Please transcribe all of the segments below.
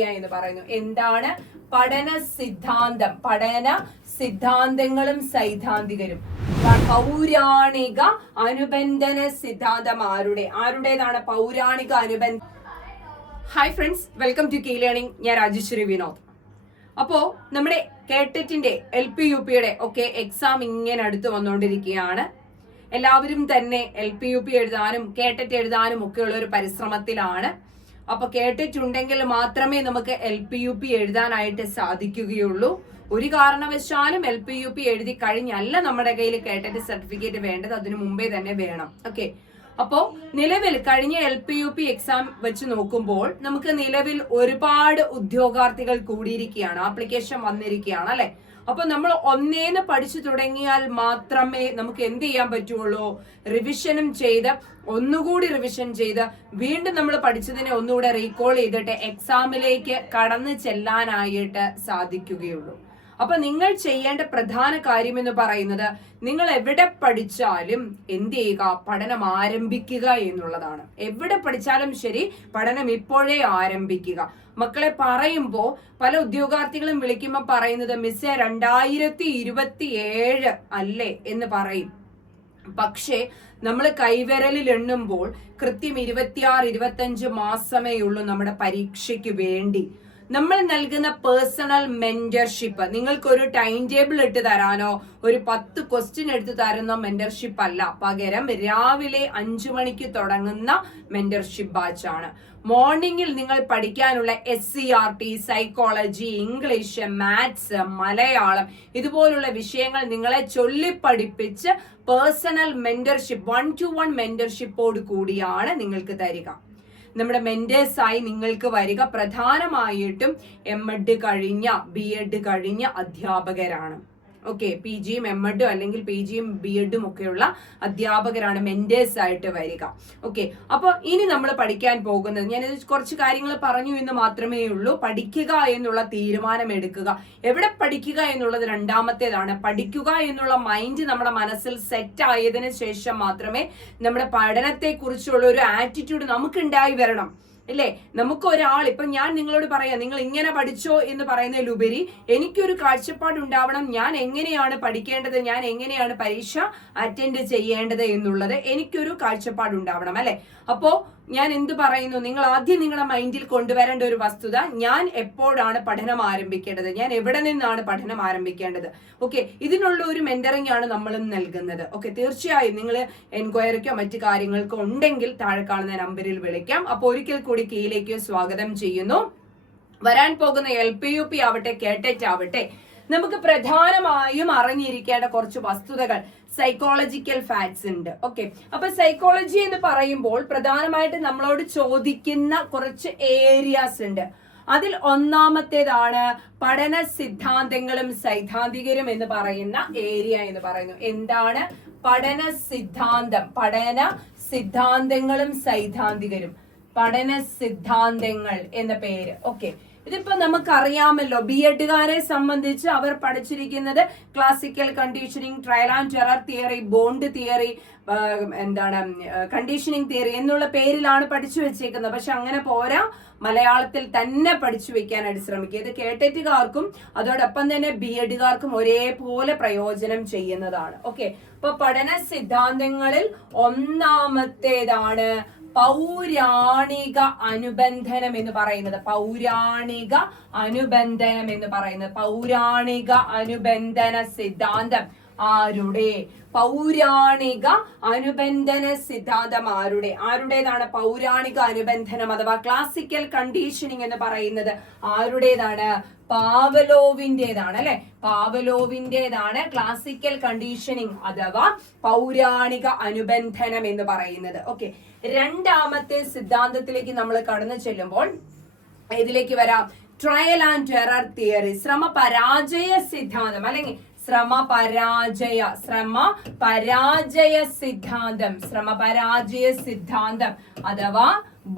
എന്ന് പറയുന്നു. എന്താണ്? പഠന സിദ്ധാന്തം. പഠന സിദ്ധാന്തങ്ങളും സൈദ്ധാന്തികരും. പൗരാണിക അനുബന്ധന സിദ്ധാന്തം ആരുടെ? ആരുടേതാണ് പൗരാണിക അനുബന്ധ hi friends welcome to K learning ഞാൻ രാജേശ്വരി വിനോദ്. അപ്പോ നമ്മുടെ കേട്ടറ്റിന്റെ എൽ പി യു പിയുടെ ഒക്കെ എക്സാം ഇങ്ങനെ അടുത്ത് വന്നുകൊണ്ടിരിക്കുകയാണ്. എല്ലാവരും തന്നെ എൽ പി യു പി എഴുതാനും കേട്ടറ്റ് എഴുതാനും ഒക്കെയുള്ള ഒരു പരിശ്രമത്തിലാണ്. അപ്പൊ കേട്ടിട്ടുണ്ടെങ്കിൽ മാത്രമേ നമുക്ക് എൽ പി യു പി എഴുതാനായിട്ട് സാധിക്കുകയുള്ളൂ. ഒരു കാരണവശാലും എൽ പി യു പി എഴുതി കഴിഞ്ഞല്ല നമ്മുടെ കയ്യിൽ കേട്ടറ്റ് സർട്ടിഫിക്കറ്റ് വേണ്ടത് അതിനു മുമ്പേ തന്നെ വേണം. ഓക്കെ അപ്പോൾ നിലവിൽ കഴിഞ്ഞ L P U P exam വെച്ച് നോക്കുമ്പോൾ നമുക്ക് നിലവിൽ ഒരുപാട് ഉദ്യോഗാർത്ഥികൾ കൂടിയിരിക്കുകയാണ്. ആപ്ലിക്കേഷൻ വന്നിരിക്കുകയാണ് അല്ലെ? അപ്പൊ നമ്മൾ ഒന്നേന്ന് പഠിച്ചു തുടങ്ങിയാൽ മാത്രമേ നമുക്ക് എന്ത് ചെയ്യാൻ പറ്റുള്ളൂ? റിവിഷനും ചെയ്ത് ഒന്നുകൂടി റിവിഷൻ ചെയ്ത് വീണ്ടും നമ്മൾ പഠിച്ചതിനെ ഒന്നുകൂടെ റീകോൾ ചെയ്തിട്ട് എക്സാമിലേക്ക് കടന്നു ചെല്ലാനായിട്ട് സാധിക്കുകയുള്ളൂ. അപ്പൊ നിങ്ങൾ ചെയ്യേണ്ട പ്രധാന കാര്യം എന്ന് പറയുന്നത് നിങ്ങൾ എവിടെ പഠിച്ചാലും എന്ത് ചെയ്യുക പഠനം ആരംഭിക്കുക എന്നുള്ളതാണ്. എവിടെ പഠിച്ചാലും ശരി പഠനം ഇപ്പോഴേ ആരംഭിക്കുക. മക്കളെ പറയുമ്പോൾ പല ഉദ്യോഗാർത്ഥികളും വിളിക്കുമ്പോൾ പറയുന്നത് മിസ്സേ രണ്ടായിരത്തി ഇരുപത്തി ഏഴ് അല്ലേ? എന്ന് പറയും. പക്ഷേ നമ്മൾ കൈവിരലിൽ എണ്ണുമ്പോൾ കൃത്യം ഇരുപത്തിയാറ് ഇരുപത്തഞ്ച് മാസമേ ഉള്ളൂ നമ്മുടെ പരീക്ഷയ്ക്ക് വേണ്ടി. നമ്മൾ നൽകുന്ന പേഴ്സണൽ മെന്റർഷിപ്പ് നിങ്ങൾക്കൊരു ടൈം ടേബിൾ ഇട്ട് തരാനോ ഒരു പത്ത് ക്വസ്റ്റ്യൻ എടുത്ത് തരുന്ന മെന്റർഷിപ്പ് അല്ല. പകരം രാവിലെ അഞ്ചു മണിക്ക് തുടങ്ങുന്ന മെന്റർഷിപ്പ് ബാച്ചാണ് മോർണിംഗിൽ നിങ്ങൾ പഠിക്കാനുള്ള S C R T psychology English maths Malayalam ഇതുപോലുള്ള വിഷയങ്ങൾ നിങ്ങളെ ചൊല്ലിപ്പഠിപ്പിച്ച് personal mentorship one to one മെന്റർഷിപ്പോട് കൂടിയാണ് നിങ്ങൾക്ക് തരിക. നമ്മുടെ മെന്റേഴ്സായി നിങ്ങൾക്ക് വരിക പ്രധാനമായിട്ടും എം എഡ് കഴിഞ്ഞ ബി എഡ് കഴിഞ്ഞ അധ്യാപകരാണ്. ഓക്കെ പി ജിയും എം എഡും അല്ലെങ്കിൽ പി ജിയും ബി എഡും ഒക്കെയുള്ള അധ്യാപകരാണ് മെന്റേഴ്സ് ആയിട്ട് വരിക. ഓക്കെ അപ്പോൾ ഇനി നമ്മൾ പഠിക്കാൻ പോകുന്നത് ഞാൻ കുറച്ച് കാര്യങ്ങൾ പറഞ്ഞു എന്ന് മാത്രമേ ഉള്ളൂ. പഠിക്കുക എന്നുള്ള തീരുമാനം എടുക്കുക. എവിടെ പഠിക്കുക എന്നുള്ളത് രണ്ടാമത്തേതാണ്. പഠിക്കുക എന്നുള്ള മൈൻഡ് നമ്മുടെ മനസ്സിൽ സെറ്റ് ആയതിനു ശേഷം മാത്രമേ നമ്മുടെ പഠനത്തെക്കുറിച്ചുള്ള ഒരു ആറ്റിറ്റ്യൂഡ് നമുക്ക് ഉണ്ടായി വരണം. ഇല്ലേ? നമുക്ക് ഒരാൾ ഇപ്പൊ ഞാൻ നിങ്ങളോട് പറയാം നിങ്ങൾ ഇങ്ങനെ പഠിച്ചോ എന്ന് പറയുന്നതിലുപരി എനിക്കൊരു കാഴ്ചപ്പാട് ഉണ്ടാവണം. ഞാൻ എങ്ങനെയാണ് പഠിക്കേണ്ടത്? ഞാൻ എങ്ങനെയാണ് പരീക്ഷ അറ്റൻഡ് ചെയ്യേണ്ടത് എന്നുള്ളത് എനിക്കൊരു കാഴ്ചപ്പാട് ഉണ്ടാവണം അല്ലെ? അപ്പോ ഞാൻ എന്ത് പറയുന്നു? നിങ്ങൾ ആദ്യം നിങ്ങളുടെ മൈൻഡിൽ കൊണ്ടുവരേണ്ട ഒരു വസ്തുത ഞാൻ എപ്പോഴാണ് പഠനം ആരംഭിക്കേണ്ടത്? ഞാൻ എവിടെ നിന്നാണ് പഠനം ആരംഭിക്കേണ്ടത്? ഓക്കെ ഇതിനുള്ള ഒരു മെന്ററിംഗ് ആണ് നമ്മളും നൽകുന്നത്. ഓക്കെ തീർച്ചയായും നിങ്ങൾ എൻക്വയറിക്കോ മറ്റു കാര്യങ്ങൾക്കോ ഉണ്ടെങ്കിൽ താഴെ കാണുന്ന നമ്പറിൽ വിളിക്കാം. അപ്പോൾ ഒരിക്കൽ കൂടി കീയിലേക്ക് സ്വാഗതം ചെയ്യുന്നു. വരാൻ പോകുന്ന എൽ പി യു പി ആവട്ടെ കേട്ടറ്റ് ആവട്ടെ നമുക്ക് പ്രധാനമായും അറിഞ്ഞിരിക്കേണ്ട കുറച്ച് വസ്തുതകൾ സൈക്കോളജിക്കൽ ഫാക്ട്സ് ഉണ്ട്. ഓക്കെ അപ്പൊ സൈക്കോളജി എന്ന് പറയുമ്പോൾ പ്രധാനമായിട്ട് നമ്മളോട് ചോദിക്കുന്ന കുറച്ച് ഏരിയാസ് ഉണ്ട്. അതിൽ ഒന്നാമത്തേതാണ് പഠന സിദ്ധാന്തങ്ങളും സൈദ്ധാന്തികരും എന്ന് പറയുന്ന ഏരിയ എന്ന് പറയുന്നു. എന്താണ്? പഠന സിദ്ധാന്തം. പഠന സിദ്ധാന്തങ്ങളും സൈദ്ധാന്തികരും. പഠന സിദ്ധാന്തങ്ങൾ എന്ന പേര്. ഓക്കെ ഇതിപ്പോ നമുക്കറിയാമല്ലോ ബി എഡുകാരെ സംബന്ധിച്ച് അവർ പഠിച്ചിരിക്കുന്നത് classical conditioning trial and terror theory bond theory എന്താണ് കണ്ടീഷനിങ് തിയറി എന്നുള്ള പേരിലാണ് പഠിച്ചു വെച്ചേക്കുന്നത്. പക്ഷെ അങ്ങനെ പോരാ മലയാളത്തിൽ തന്നെ പഠിച്ചു വെക്കാനായിട്ട് ശ്രമിക്കുക. ഇത് കേട്ടറ്റുകാർക്കും അതോടൊപ്പം തന്നെ ബി എഡുകാർക്കും ഒരേപോലെ പ്രയോജനം ചെയ്യുന്നതാണ്. ഓക്കെ അപ്പൊ പഠന സിദ്ധാന്തങ്ങളിൽ ഒന്നാമത്തേതാണ് പൗരാണിക അനുബന്ധനം എന്ന് പറയുന്നത്. പൗരാണിക അനുബന്ധനം എന്ന് പറയുന്നത്. പൗരാണിക അനുബന്ധന സിദ്ധാന്തം. ആരുടെ? പൗരാണിക അനുബന്ധന സിദ്ധാന്തം ആരുടെ? ആരുടേതാണ് പൗരാണിക അനുബന്ധനം അഥവാ ക്ലാസിക്കൽ കണ്ടീഷനിങ് എന്ന് പറയുന്നത്? ആരുടേതാണ്? പാവലോവിന്റെതാണ് അല്ലെ? പാവലോവിന്റെതാണ് ക്ലാസിക്കൽ കണ്ടീഷനിങ് അഥവാ പൗരാണിക അനുബന്ധനം എന്ന് പറയുന്നത്. ഓക്കെ രണ്ടാമത്തെ സിദ്ധാന്തത്തിലേക്ക് നമ്മൾ കടന്നു ചെല്ലുമ്പോൾ ഇതിലേക്ക് വരാം. ട്രയൽ ആൻഡ് ടെറർ തിയറി ശ്രമ പരാജയ സിദ്ധാന്തം അല്ലെങ്കിൽ ശ്രമ പരാജയ ശ്രമ പരാജയ സിദ്ധാന്തം ശ്രമ പരാജയ സിദ്ധാന്തം അഥവാ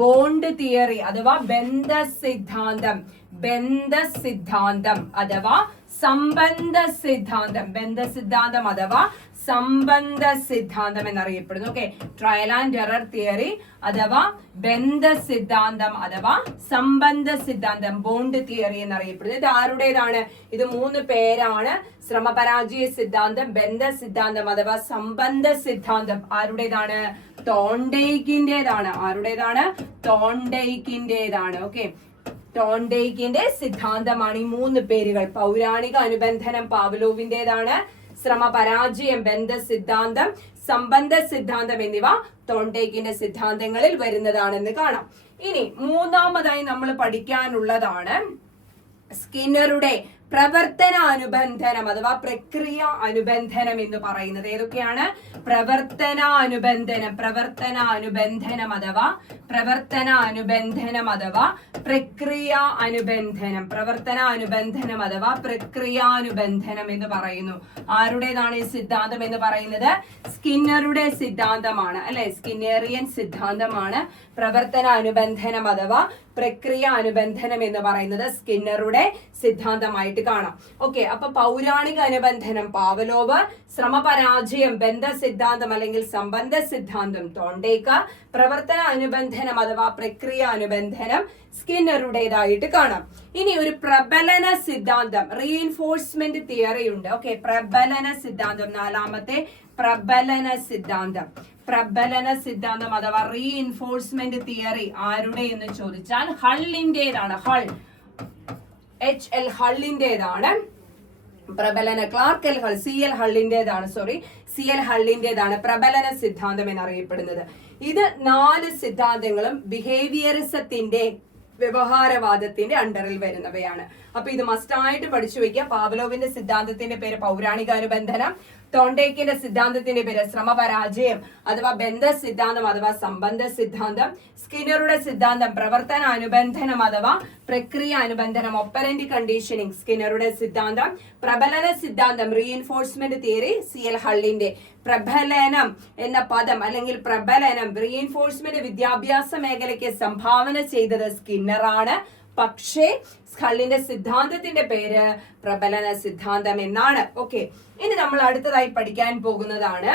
ബോണ്ട് തിയറി അഥവാ ബന്ധ സിദ്ധാന്തം ബന്ധ സിദ്ധാന്തം അഥവാ സംബന്ധ സിദ്ധാന്തം. ബന്ധ സിദ്ധാന്തം അഥവാ സംബന്ധ സിദ്ധാന്തം എന്നറിയപ്പെടുന്നു. Okay trial and error theory അഥവാ ബന്ധ സിദ്ധാന്തം അഥവാ സംബന്ധ സിദ്ധാന്തം ബോണ്ട് തിയറി എന്നറിയപ്പെടുന്നത് ഇത് ആരുടേതാണ്? ഇത് മൂന്ന് പേരാണ്. ശ്രമപരാജയ സിദ്ധാന്തം ബന്ധ സിദ്ധാന്തം അഥവാ സംബന്ധ സിദ്ധാന്തം. ആരുടേതാണ്? തോണ്ടേക്കിന്റെതാണ് ആരുടേതാണ്? തോണ്ടേക്കിന്റെതാണ് ഓക്കെ ടോണ്ടേക്കിന്റെ സിദ്ധാന്തമാണ് ഈ മൂന്ന് പേരുകൾ. പൗരാണിക അനുബന്ധനം പാവലോവിന്റേതാണ് ശ്രമ പരാജയം ബന്ധ സിദ്ധാന്തം സംബന്ധ സിദ്ധാന്തം എന്നിവ ടോണ്ടേക്കിന്റെ സിദ്ധാന്തങ്ങളിൽ വരുന്നതാണെന്ന് കാണാം. ഇനി മൂന്നാമതായി നമ്മൾ പഠിക്കാനുള്ളതാണ് സ്കിന്നറുടെ പ്രവർത്തന അനുബന്ധനം അഥവാ പ്രക്രിയ അനുബന്ധനം എന്ന് പറയുന്നത് ഏതൊക്കെയാണ്? പ്രവർത്തന അനുബന്ധനം പ്രവർത്തന അനുബന്ധനം അഥവാ പ്രവർത്തന അനുബന്ധനം അഥവാ പ്രക്രിയ അനുബന്ധനം പ്രവർത്തന അനുബന്ധനം അഥവാ പ്രക്രിയാനുബന്ധനം എന്ന് പറയുന്നു. ആരുടേതാണ് ഈ സിദ്ധാന്തം എന്ന് പറയുന്നത്? സ്കിന്നറുടെ സിദ്ധാന്തമാണ് അല്ലെ? സ്കിന്നേറിയൻ സിദ്ധാന്തമാണ് പ്രവർത്തന അനുബന്ധനം അഥവാ പ്രക്രിയ അനുബന്ധനം എന്ന് പറയുന്നത് സ്കിന്നറുടെ സിദ്ധാന്തമായിട്ട് കാണാം. ഓക്കെ അപ്പൊ പൗരാണിക അനുബന്ധനം പാവലോവ് ശ്രമപരാജയം ബന്ധ സിദ്ധാന്തം അല്ലെങ്കിൽ സംബന്ധ സിദ്ധാന്തം തോണ്ടേക്ക പ്രവർത്തന അനുബന്ധനം അഥവാ പ്രക്രിയ അനുബന്ധനം സ്കിന്നറുടേതായിട്ട് കാണാം. ഇനി ഒരു പ്രബലന സിദ്ധാന്തം റീഎൻഫോഴ്സ്മെന്റ് തിയറി ഉണ്ട്. ഓക്കെ പ്രബലന സിദ്ധാന്തം നാലാമത്തെ പ്രബലന സിദ്ധാന്തം. പ്രബലന സിദ്ധാന്തം അഥവാ റീഇൻഫോഴ്സ്മെന്റ് തിയറി ആരുടെ എന്ന് ചോദിച്ചാൽ ഹള്ളിന്റേതാണ്. ഹൾ എച്ച് എൽ ഹള്ളിന്റേതാണ്. പ്രബലന Clark L Hull C L ഹള്ളിന്റേതാണ് sorry C L ഹള്ളിന്റേതാണ് പ്രബലന സിദ്ധാന്തം എന്നറിയപ്പെടുന്നത്. ഇത് നാല് സിദ്ധാന്തങ്ങളും ബിഹേവിയറിസത്തിന്റെ വ്യവഹാരവാദത്തിന്റെ അണ്ടറിൽ വരുന്നവയാണ്. അപ്പൊ ഇത് മസ്റ്റായിട്ട് പഠിച്ചു വെക്കുക പാവലോവിന്റെ സിദ്ധാന്തത്തിന്റെ പേര് പൗരാണിക അനുബന്ധനം തോണ്ടേക്കിന്റെ സിദ്ധാന്തത്തിന്റെ പേര് ശ്രമപരാജയം അഥവാ ബന്ധ സിദ്ധാന്തം അഥവാ സംബന്ധ സിദ്ധാന്തം സ്കിന്നറുടെ സിദ്ധാന്തം പ്രവർത്തന അനുബന്ധനം അഥവാ പ്രക്രിയ അനുബന്ധനം ഒപ്പറന്റ് കണ്ടീഷനിങ് സ്കിന്നറുടെ സിദ്ധാന്തം പ്രബലന സിദ്ധാന്തം റീഎൻഫോഴ്സ്മെന്റ് തിയറി സി എൽ ഹള്ളിന്റെ പ്രബലനം എന്ന പദം അല്ലെങ്കിൽ പ്രബലനം റീഎൻഫോഴ്സ്മെന്റ് വിദ്യാഭ്യാസ മേഖലയ്ക്ക് സംഭാവന ചെയ്തത് സ്കിന്നറാണ്. പക്ഷേ സ്കള്ളിന്റെ സിദ്ധാന്തത്തിന്റെ പേര് പ്രബലന സിദ്ധാന്തം എന്നാണ്. ഓക്കെ ഇനി നമ്മൾ അടുത്തതായി പഠിക്കാൻ പോകുന്നതാണ്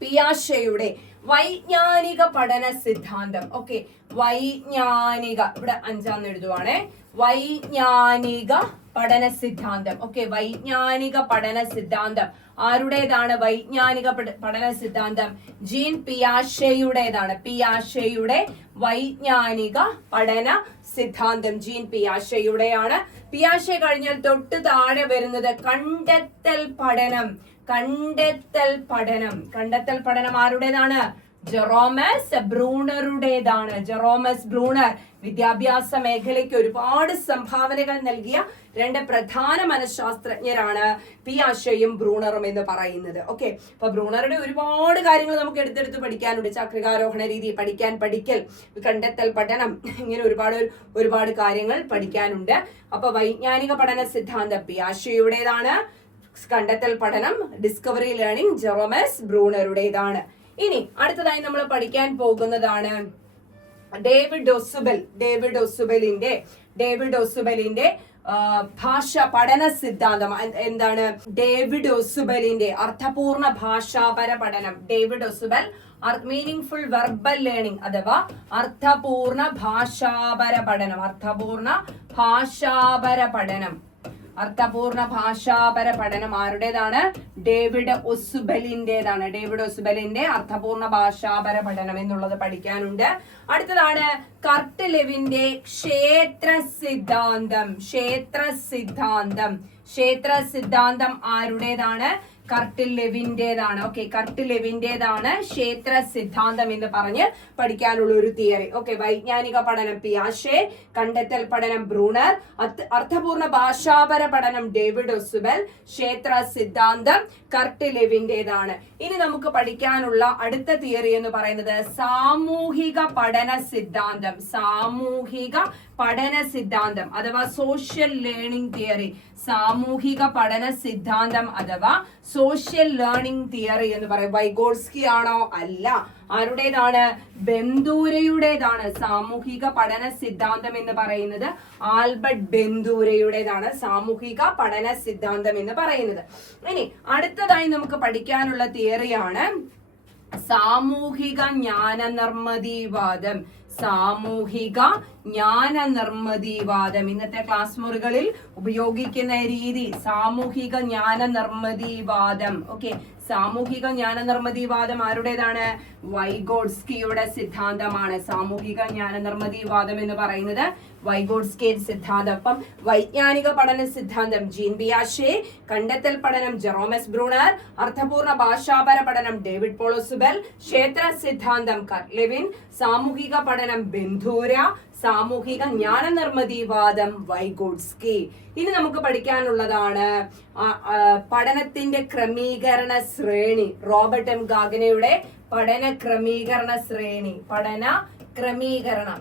പിയാഷയുടെ വൈജ്ഞാനിക പഠന സിദ്ധാന്തം. ഓക്കെ വൈജ്ഞാനിക. ഇവിടെ അഞ്ചാന്ന് എഴുതുവാണേ. വൈജ്ഞാനിക പഠന സിദ്ധാന്തം. ഓക്കെ വൈജ്ഞാനിക പഠന സിദ്ധാന്തം. ആരുടേതാണ് വൈജ്ഞാനിക പഠന സിദ്ധാന്തം? ജീൻ പിയാഷയുടേതാണ്. പിയാഷയുടെ വൈജ്ഞാനിക പഠന സിദ്ധാന്തം ജീൻ പിയാഷയുടെയാണ്. പിയാഷെ കഴിഞ്ഞാൽ തൊട്ട് താഴെ വരുന്നത് കണ്ടെത്തൽ പഠനം. കണ്ടെത്തൽ പഠനം. കണ്ടെത്തൽ പഠനം ആരുടേതാണ്? ജെറോമസ് ബ്രൂണറുടേതാണ്. ജെറോമസ് ബ്രൂണർ വിദ്യാഭ്യാസ മേഖലയ്ക്ക് ഒരുപാട് സംഭാവനകൾ നൽകിയ രണ്ട് പ്രധാന മനഃശാസ്ത്രജ്ഞരാണ് പി ആശയും ബ്രൂണറും എന്ന് പറയുന്നത്. ഓക്കെ അപ്പൊ ബ്രൂണറുടെ ഒരുപാട് കാര്യങ്ങൾ നമുക്ക് എടുത്തെടുത്ത് പഠിക്കാനുണ്ട്. ചക്രികാരോഹണ രീതി പഠിക്കാൻ പഠിക്കൽ കണ്ടെത്തൽ പഠനം ഇങ്ങനെ ഒരുപാട് ഒരുപാട് കാര്യങ്ങൾ പഠിക്കാനുണ്ട്. അപ്പൊ വൈജ്ഞാനിക പഠന സിദ്ധാന്തം പിയാഷയുടേതാണ് കണ്ടെത്തൽ പഠനം ഡിസ്കവറി ലേണിംഗ് ജെറോമസ് ബ്രൂണറുടേതാണ് ഇനി അടുത്തതായി നമ്മൾ പഠിക്കാൻ പോകുന്നതാണ് ഡേവിഡ് ഒസുബൽ ഡേവിഡ് ഒസുബലിന്റെ ഡേവിഡ് ഒസുബലിന്റെ ഭാഷ പഠന സിദ്ധാന്തം. എന്താണ്? ഡേവിഡ് ഒസുബലിന്റെ അർത്ഥപൂർണ ഭാഷാപര പഠനം. David Ausubel meaning verbal learning അഥവാ അർത്ഥപൂർണ ഭാഷാപര പഠനം. അർത്ഥപൂർണ ഭാഷാപര പഠനം. അർത്ഥപൂർണ ഭാഷാപര പഠനം ആരുടേതാണ്? ഡേവിഡ് ഒസുബലിന്റേതാണ്. ഡേവിഡ് ഒസുബലിന്റെ അർത്ഥപൂർണ ഭാഷാപര പഠനം എന്നുള്ളത് പഠിക്കാനുണ്ട്. അടുത്തതാണ് കർട്ട് ലെവിന്റെ ക്ഷേത്ര സിദ്ധാന്തം ക്ഷേത്ര സിദ്ധാന്തം ക്ഷേത്ര സിദ്ധാന്തം ആരുടേതാണ്? കർട്ടിൽ ലെവിന്റേതാണ് ഓക്കെ കർട്ടിൽ ലെവിന്റേതാണ് ക്ഷേത്ര സിദ്ധാന്തം എന്ന് പറഞ്ഞ് പഠിക്കാനുള്ള ഒരു തിയറി ഓക്കെ വൈജ്ഞാനിക പഠനം പിയാഷെ കണ്ടെത്തൽ പഠനം ബ്രൂണർ അർത്ഥപൂർണ ഭാഷാപര പഠനം ഡേവിഡ് ഒസുബൽ ക്ഷേത്ര സിദ്ധാന്തം കർട്ടിൽ ലെവിന്റേതാണ് ഇനി നമുക്ക് പഠിക്കാനുള്ള അടുത്ത തിയറി എന്ന് പറയുന്നത് സാമൂഹിക പഠന സിദ്ധാന്തം. സാമൂഹിക പഠന സിദ്ധാന്തം അഥവാ സോഷ്യൽ ലേണിംഗ് തിയറി സാമൂഹിക പഠന സിദ്ധാന്തം അഥവാ സോഷ്യൽ ലേണിംഗ് തിയറി എന്ന് പറയും. വൈഗോഡ്സ്കി ആണോ? അല്ല. ആരുടേതാണ്? ബെന്തൂരയുടേതാണ്. സാമൂഹിക പഠന സിദ്ധാന്തം എന്ന് പറയുന്നത് ആൽബർട്ട് ബെന്തൂരയുടേതാണ് സാമൂഹിക പഠന സിദ്ധാന്തം എന്ന് പറയുന്നത്. ഇനി അടുത്തതായി നമുക്ക് പഠിക്കാനുള്ള തിയറിയാണ് സാമൂഹിക ജ്ഞാന നിർമ്മതിവാദം സാമൂഹിക ജ്ഞാന നിർമ്മതിവാദം ഇന്നത്തെ ക്ലാസ് മുറികളിൽ ഉപയോഗിക്കുന്ന രീതി സാമൂഹിക ജ്ഞാന നിർമ്മതിവാദം ഓക്കെ സാമൂഹിക ജ്ഞാന നിർമ്മതിവാദം ആരുടേതാണ്? വൈഗോഡ്സ്കിയുടെ സിദ്ധാന്തമാണ്. സാമൂഹിക ജ്ഞാന നിർമ്മതിവാദം എന്ന് പറയുന്നത് വൈഗോഡ്സ്കി സിദ്ധാന്തം വൈജ്ഞാനിക പഠന സിദ്ധാന്തം ജീൻ ബിയാഷെ കണ്ടെത്തൽ പഠനം ജെറോമസ് ബ്രൂണർ അർത്ഥപൂർണ ഭാഷാപര പഠനം ഡേവിഡ് പോളോസുബൽ ക്ഷേത്ര സിദ്ധാന്തം കർലെവിൻ സാമൂഹിക പഠനം ബന്ധൂര സാമൂഹിക ജ്ഞാന നിർമ്മതിവാദം വൈഗോഡ്സ്കി ഇനി നമുക്ക് പഠിക്കാനുള്ളതാണ് പഠനത്തിന്റെ ക്രമീകരണ ശ്രേണി. റോബർട്ട് എം ഗാഗനയുടെ പഠന ക്രമീകരണ ശ്രേണി. പഠന ക്രമീകരണം.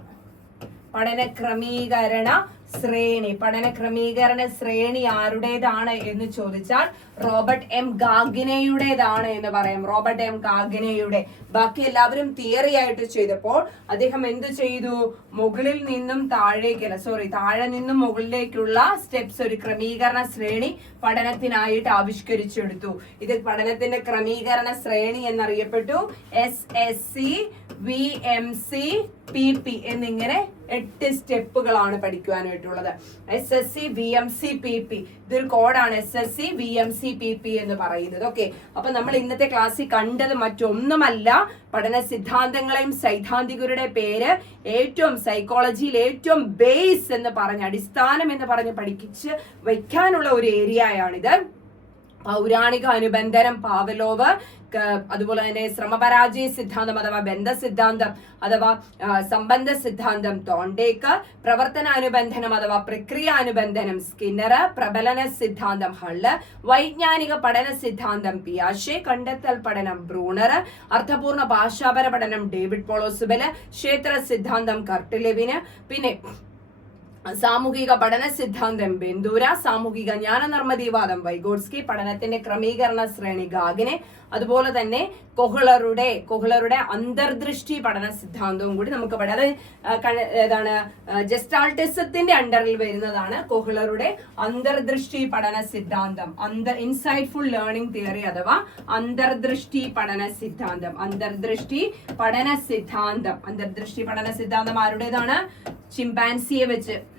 പഠന ക്രമീകരണ ശ്രേണി. പഠന ക്രമീകരണ ശ്രേണി ആരുടേതാണ് എന്ന് ചോദിച്ചാൽ റോബർട്ട് എം ഗാഗിനയുടേതാണ് എന്ന് പറയാം. റോബർട്ട് എം ഗാഗിനയുടെ. ബാക്കി എല്ലാവരും തിയറി ആയിട്ട് ചെയ്തപ്പോൾ അദ്ദേഹം എന്ത് ചെയ്തു? മുകളിൽ നിന്നും താഴേക്കല്ല സോറി താഴെ നിന്നും മുകളിലേക്കുള്ള സ്റ്റെപ്സ് ഒരു ക്രമീകരണ ശ്രേണി പഠനത്തിനായിട്ട് ആവിഷ്കരിച്ചെടുത്തു. ഇത് പഠനത്തിന്റെ ക്രമീകരണ ശ്രേണി എന്നറിയപ്പെട്ടു S S C V M C P P എന്നിങ്ങനെ എട്ട് സ്റ്റെപ്പുകളാണ് പഠിക്കുവാനായിട്ടുള്ളത്. S S C V M C P P ഇതൊരു കോഡാണ് S S C V M C P P എന്ന് പറയുന്നത്. ഓക്കെ അപ്പൊ നമ്മൾ ഇന്നത്തെ ക്ലാസ്സിൽ കണ്ടത് മറ്റൊന്നുമല്ല. പഠന സിദ്ധാന്തങ്ങളെയും സൈദ്ധാന്തികരുടെ പേര് ഏറ്റവും സൈക്കോളജിയിൽ ഏറ്റവും ബേസ് എന്ന് പറഞ്ഞ് അടിസ്ഥാനം എന്ന് പറഞ്ഞ് പഠിപ്പിച്ച് വയ്ക്കാനുള്ള ഒരു ഏരിയയാണിത് പൗരാണിക അനുബന്ധനം പാവലോവ് അതുപോലെ തന്നെ ശ്രമപരാജയ സിദ്ധാന്തം അഥവാ ബന്ധ സിദ്ധാന്തം അഥവാ സംബന്ധ സിദ്ധാന്തം തോണ്ടേക്ക് പ്രവർത്തന അനുബന്ധനം അഥവാ പ്രക്രിയ അനുബന്ധനം സ്കിന്നർ പ്രബലന സിദ്ധാന്തം ഹള്ള് വൈജ്ഞാനിക പഠന സിദ്ധാന്തം പിയാഷെ കണ്ടെത്തൽ പഠനം ബ്രൂണർ അർത്ഥപൂർണ ഭാഷാപര പഠനം ഡേവിഡ് പോളോസുബൽ ക്ഷേത്ര സിദ്ധാന്തം കർട്ടിലെവിന് പിന്നെ സാമൂഹിക പഠന സിദ്ധാന്തം ബിന്ദൂര സാമൂഹിക ജ്ഞാന നിർമ്മതിവാദം വൈഗോഡ്സ്കി പഠനത്തിന്റെ ക്രമീകരണ ശ്രേണി ഗാഗിനെ അതുപോലെ തന്നെ കൊഹ്ലറുടെ കൊഹ്ലറുടെ അന്തർദൃഷ്ടി പഠന സിദ്ധാന്തവും കൂടി നമുക്ക് പഠന ഏതാണ് ജസ്റ്റാൾട്ടിസത്തിന്റെ അണ്ടറിൽ വരുന്നതാണ് കൊഹ്ലറുടെ അന്തർദൃഷ്ടി പഠന സിദ്ധാന്തം അന്തർ ഇൻസൈറ്റ്ഫുൾ ലേണിംഗ് തിയറി അഥവാ അന്തർദൃഷ്ടി പഠന സിദ്ധാന്തം അന്തർദൃഷ്ടി പഠന സിദ്ധാന്തം. അന്തർദൃഷ്ടി പഠന സിദ്ധാന്തം ആരുടേതാണ്? ചിമ്പാൻസിയെ വെച്ച്.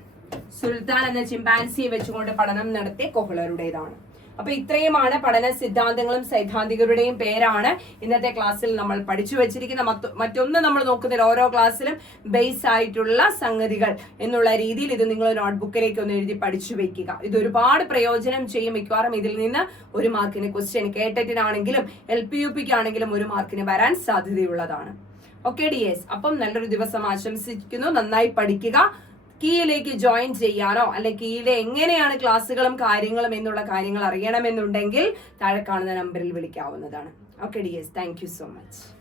സുൽത്താൻ എന്ന ചിമ്പാൻസിയെ വെച്ചുകൊണ്ട് പഠനം നടത്തിയ കൊഹ്ലറുടേതാണ്. അപ്പൊ ഇത്രയുമാണ് പഠന സിദ്ധാന്തങ്ങളും സൈദ്ധാന്തികരുടെയും പേരാണ്. ഇന്നത്തെ ക്ലാസ്സിൽ നമ്മൾ പഠിച്ചു വെച്ചിരിക്കുന്ന മറ്റ് മറ്റൊന്ന് നമ്മൾ നോക്കുന്നതിൽ ഓരോ ക്ലാസ്സിലും ബേസ് ആയിട്ടുള്ള സംഗതികൾ എന്നുള്ള രീതിയിൽ ഇത് നിങ്ങൾ നോട്ട്ബുക്കിലേക്ക് ഒന്ന് എഴുതി പഠിച്ചു വെക്കുക. ഇത് ഒരുപാട് പ്രയോജനം ചെയ്യും മിക്കവാറും ഇതിൽ നിന്ന് ഒരു മാർക്കിന് ക്വസ്റ്റ്യൻ കേട്ടറ്റിനാണെങ്കിലും എൽ പി യു പിക്ക് ആണെങ്കിലും ഒരു മാർക്കിന് വരാൻ സാധ്യതയുള്ളതാണ്. ഓക്കെ ഡി എസ് അപ്പം നല്ലൊരു ദിവസം ആശംസിക്കുന്നു. നന്നായി പഠിക്കുക. കീയിലേക്ക് ജോയിൻ ചെയ്യാനോ അല്ലെ കീയിലെ എങ്ങനെയാണ് ക്ലാസ്സുകളും കാര്യങ്ങളും എന്നുള്ള കാര്യങ്ങൾ അറിയണമെന്നുണ്ടെങ്കിൽ താഴെ കാണുന്ന നമ്പറിൽ വിളിക്കാവുന്നതാണ്. Okay D S thank so much